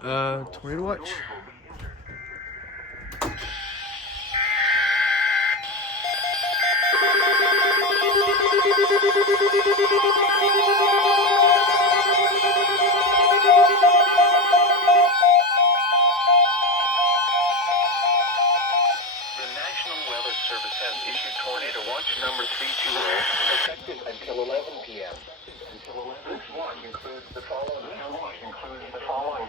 Tornado watch. Service has issued tornado watch number 320 effective until 11 p.m. This watch includes the following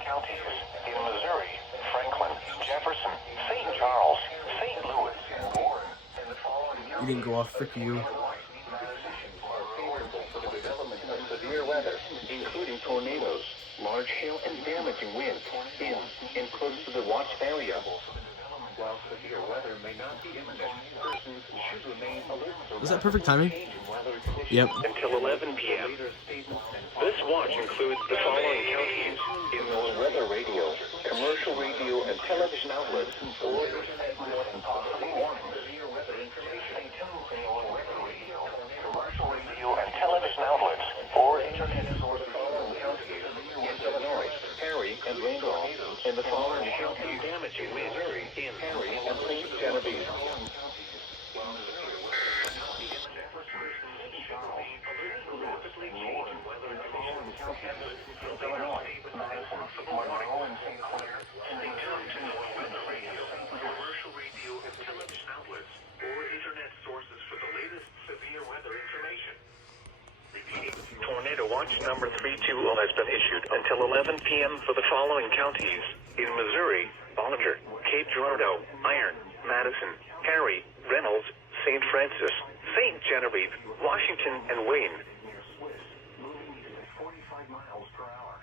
counties in Missouri: Franklin, Jefferson, St. Charles, St. Louis, and Warren. And the following You didn't go off, frick you. are favorable for the development of severe weather, including tornadoes, large hail, and damaging winds in and close to the watch area. While severe weather may not be imminent, persons should remain alert. Was that perfect timing? Yep. Until 11 p.m. This watch includes the following counties in the weather radio, commercial radio, and television outlets, or internet and possible warnings. Commercial radio and television outlets, or internet source the following counties in Illinois, Perry and Randolph, and the following counties damaging Missouri in Perry and St. Genevieve. Commercial radio and television outlets, or internet sources for the latest severe weather information. Tornado watch number 320 has been issued until 11 p.m. for the following counties in Missouri: Bollinger, Cape Girardeau, Iron, Madison, Perry, Reynolds, St. Francis, St. Genevieve, Washington, and Wayne. Moving at 45 miles per hour.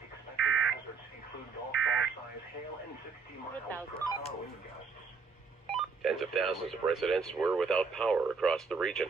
Expected hazards include golf ball size hail and 60 miles per hour wind gusts. Tens of thousands of residents were without power across the region.